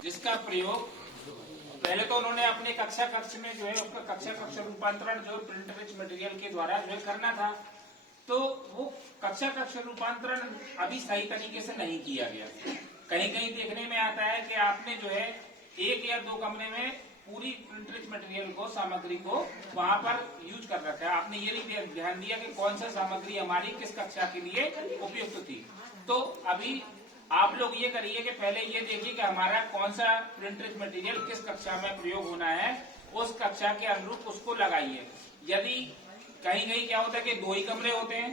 जिसका प्रयोग पहले तो उन्होंने अपने कक्षा कक्ष में जो है उसका कक्षा कक्ष रूपांतरण जो प्रिंट रिच मटेरियल के द्वारा जो है करना था, तो वो कक्षा कक्ष रूपांतरण अभी सही तरीके से नहीं किया गया। कहीं कहीं देखने में आता है कि आपने जो है एक या दो कमरे में पूरी प्रिंट रिच मटेरियल को सामग्री को वहां पर यूज कर रखा है। आपने ये नहीं ध्यान दिया कि कौन सा सामग्री हमारी किस कक्षा के लिए उपयुक्त थी। तो अभी आप लोग ये करिए कि पहले ये देखिए कि हमारा कौन सा प्रिंट रिच मटेरियल किस कक्षा में प्रयोग होना है, उस कक्षा के अनुरूप उसको लगाइए। यदि कहीं कहीं क्या होता है कि दो ही कमरे होते हैं,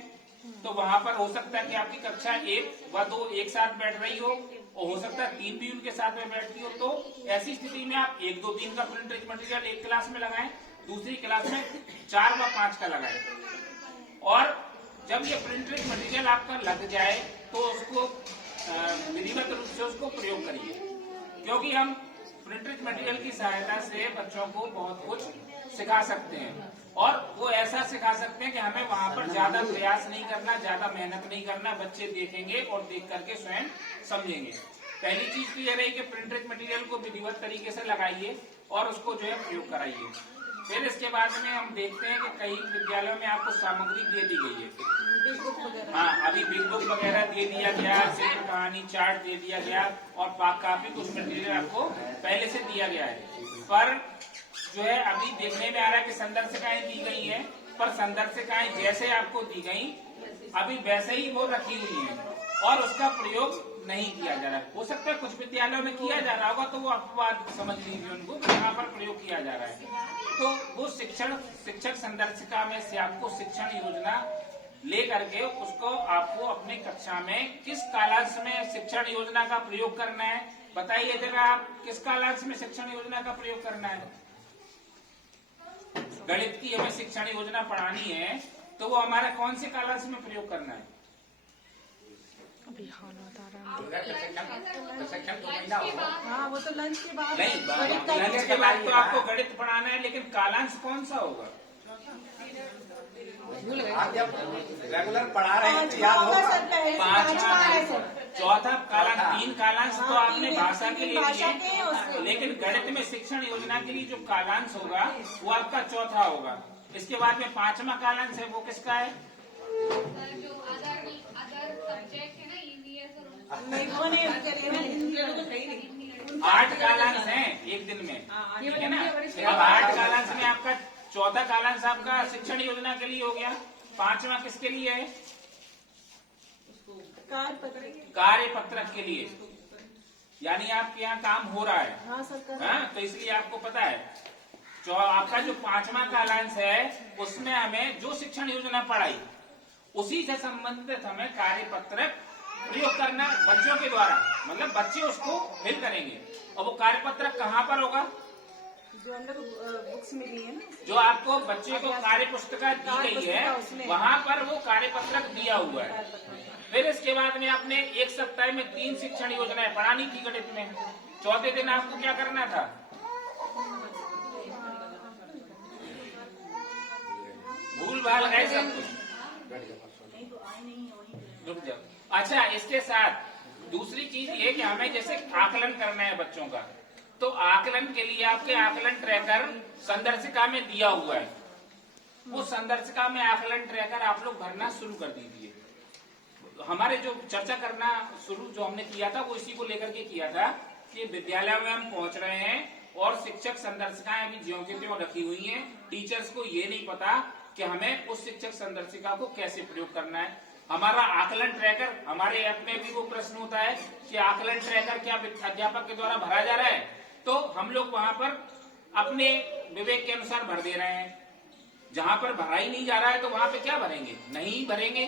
तो वहां पर हो सकता है कि आपकी कक्षा एक व दो एक साथ बैठ रही हो, और हो सकता है तीन भी उनके साथ में बैठती हो। तो ऐसी स्थिति में आप 1, 2, 3 का प्रिंट रिच मटेरियल एक क्लास में लगाएं, दूसरी क्लास में 4 व 5 का लगाएं। और जब ये प्रिंट रिच मटेरियल आपका लग जाए तो उसको विधिवत रूप से उसको प्रयोग करिए, क्योंकि हम प्रिंट रिच मटेरियल की सहायता से बच्चों को बहुत कुछ सिखा सकते हैं। और वो ऐसा सिखा सकते हैं कि हमें वहां पर ज्यादा प्रयास नहीं करना, ज्यादा मेहनत नहीं करना, बच्चे देखेंगे और देख करके स्वयं समझेंगे। पहली चीज तो यह रही कि प्रिंट रिच मटेरियल को विधिवत तरीके से लगाइए और उसको जो है प्रयोग कराइए। फिर इसके बाद में हम देखते हैं कि कई विद्यालयों में आपको सामग्री दे दी गई है। हाँ, अभी बिग बुक वगैरह दे दिया गया, शेर कहानी चार्ट दे दिया गया और काफी कुछ मटेरियल आपको पहले से दिया गया है। पर जो है अभी देखने में आ रहा है कि संदर्शिकाएं दी गई हैं, पर संदर्शिकाएं जैसे आपको दी गई अभी वैसे ही वो रखी हुई हैं और उसका प्रयोग नहीं किया जा रहा है। हो सकता है कुछ विद्यालयों में किया जा रहा होगा, तो वो अपवाद समझ लीजिए उनको कि यहाँ पर प्रयोग किया जा रहा है। तो वो शिक्षक संदर्शिका में से आपको शिक्षण योजना ले करके उसको आपको अपने कक्षा में किस कालांश में शिक्षण योजना का प्रयोग करना है, बताइए जरा आप किस कालांश में शिक्षण योजना का प्रयोग करना है। गणित की हमें शिक्षण योजना पढ़ानी है तो वो हमारा कौन से कालांश में प्रयोग करना है। हाँ, वो तो लंच के बाद नहीं, लंच के बाद तो आपको गणित पढ़ाना है, लेकिन कालांश कौन सा होगा। आप जब रेगुलर पढ़ा रहे हैं तो याद होगा। चौथा कालांश, 3 कालांश तो आपने भाषा के लिए लिए, लेकिन गणित में शिक्षण योजना के लिए जो कालांश होगा वो आपका चौथा होगा। इसके बाद में 5वां कालांश है, वो किसका है। जो अदर सब्जेक्ट है ना, ईवीएस और 8 कालांश है एक दिन में, ठीक है ना। अब 8 कालांश में आपका चौथा कालांश आपका शिक्षण योजना के लिए हो गया, 5वां किसके लिए है, कार्य पत्रक के लिए। यानी आपके यहाँ काम हो रहा है। हाँ, तो इसलिए आपको पता है जो आपका जो 5वां कालांश है उसमें हमें जो शिक्षण योजना पढ़ाई उसी से संबंधित हमें कार्य पत्रक प्रयोग करना बच्चों के द्वारा, मतलब बच्चे उसको फिल करेंगे। और वो कार्य पत्रक कहाँ पर होगा, जो हम लोग बुक्स मिली है ना, जो आपको बच्चे को कार्य पुस्तिका दी गई है वहाँ पर वो कार्य पत्रक दिया हुआ है। फिर इसके बाद में आपने एक सप्ताह में 3 शिक्षण योजनाएं पढ़ानी थी गणित में। चौथे दिन आपको क्या करना था, भूल भाल है सब कुछ, रुक जाओ। अच्छा, इसके साथ दूसरी चीज ये कि हमें जैसे आकलन करना है बच्चों का, तो आकलन के लिए आपके आकलन ट्रैकर संदर्शिका में दिया हुआ है। वो संदर्शिका में आकलन ट्रैकर आप लोग भरना शुरू कर दीजिए। हमारे जो चर्चा करना शुरू जो हमने किया था वो इसी को लेकर के किया था कि विद्यालय में हम पहुंच रहे हैं और शिक्षक संदर्शिकाएं अभी ज्यों की त्यों रखी हुई हैं। टीचर्स को ये नहीं पता कि हमें उस शिक्षक संदर्शिका को कैसे प्रयोग करना है। हमारा आकलन ट्रैकर, हमारे ऐप में भी वो प्रश्न होता है कि आकलन ट्रैकर क्या अध्यापक के द्वारा भरा जा रहा है, तो हम लोग वहां पर अपने विवेक के अनुसार भर दे रहे हैं। जहां पर भरा ही नहीं जा रहा है तो वहां पे क्या भरेंगे, नहीं भरेंगे।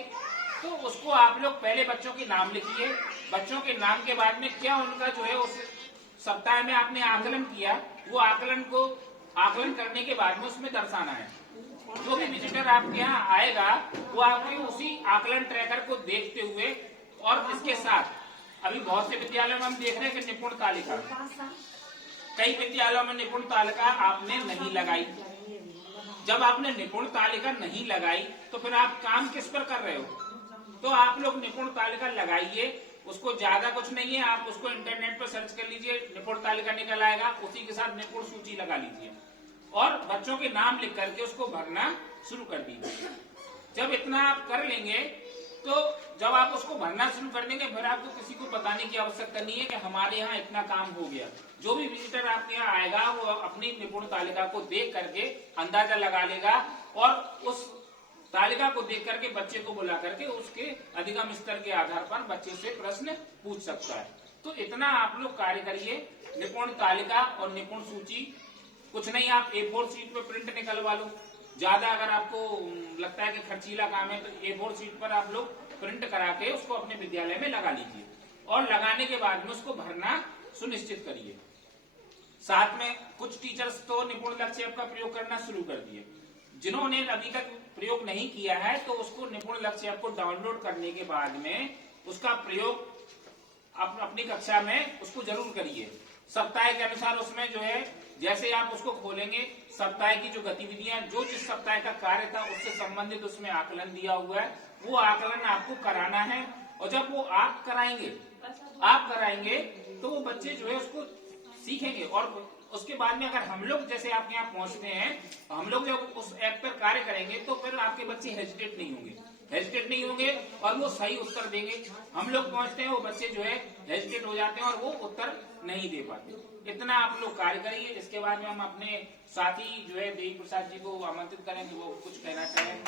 तो उसको आप लोग पहले बच्चों के नाम लिखिए, बच्चों के नाम के बाद में क्या उनका जो है उस सप्ताह में आपने आकलन किया, वो आकलन करने के बाद में उसमें दर्शाना है। जो भी विजिटर आपके यहाँ आएगा वो आपके उसी आकलन ट्रैकर को देखते हुए, और इसके साथ अभी बहुत से विद्यालयों में हम देख रहे हैं कि निपुण तालिका, कई विद्यालयों में निपुण तालिका आपने नहीं लगाई। जब आपने निपुण तालिका नहीं लगाई तो फिर आप काम किस पर कर रहे हो, तो आप लोग निपुण तालिका लगाइए उसको ज्यादा कुछ नहीं है, आप उसको इंटरनेट पर सर्च कर लीजिए, निपुण तालिका निकल आएगा, उसी के साथ निपुण सूची लगा लीजिए और बच्चों के नाम लिख करके उसको भरना शुरू कर दीजिए। जब इतना आप कर लेंगे तो जब आप उसको भरना शुरू कर देंगे फिर आपको किसी को बताने की आवश्यकता नहीं है कि हमारे यहाँ इतना काम हो गया। जो भी विजिटर आपके यहाँ आएगा वो अपनी निपुण तालिका को देख करके अंदाजा लगा लेगा और उस तालिका को देख करके बच्चे को बुला करके उसके अधिगम स्तर के आधार पर बच्चे से प्रश्न पूछ सकता है। तो इतना आप लोग कार्य करिए। निपुण तालिका और निपुण सूची कुछ नहीं, आप A4 शीट पे प्रिंट निकलवा लो। ज्यादा अगर आपको लगता है कि खर्चीला काम है तो A4 शीट पर आप लोग प्रिंट करा के उसको अपने विद्यालय में लगा लीजिए और लगाने के बाद में उसको भरना सुनिश्चित करिए। साथ में कुछ टीचर्स तो निपुण लक्ष्य ऐप का प्रयोग करना शुरू कर दिए। जिन्होंने अभी तक प्रयोग नहीं किया है तो उसको निपुण लक्ष्य ऐप को डाउनलोड करने के बाद में उसका प्रयोग अपनी कक्षा में उसको जरूर करिए। सप्ताह के अनुसार उसमें जो है जैसे आप उसको खोलेंगे सप्ताह की जो गतिविधियां जो जिस सप्ताह का कार्य था उससे संबंधित उसमें आकलन दिया हुआ है, वो आकलन आपको कराना है। और जब वो आप कराएंगे तो वो बच्चे जो है उसको सीखेंगे और उसके बाद में अगर हम लोग जैसे आपके यहाँ पहुंचते हैं, हम लोग जब उस ऐप पर कार्य करेंगे तो फिर आपके बच्चे हेजिटेट नहीं होंगे और वो सही उत्तर देंगे। हम लोग पहुंचते हैं वो बच्चे जो है हेजिटेट हो जाते हैं और वो उत्तर नहीं दे पाते। इतना आप लोग कार्य करिए। इसके बाद में हम अपने साथी जो है देवी प्रसाद जी को आमंत्रित करें कि वो कुछ कहना चाहें।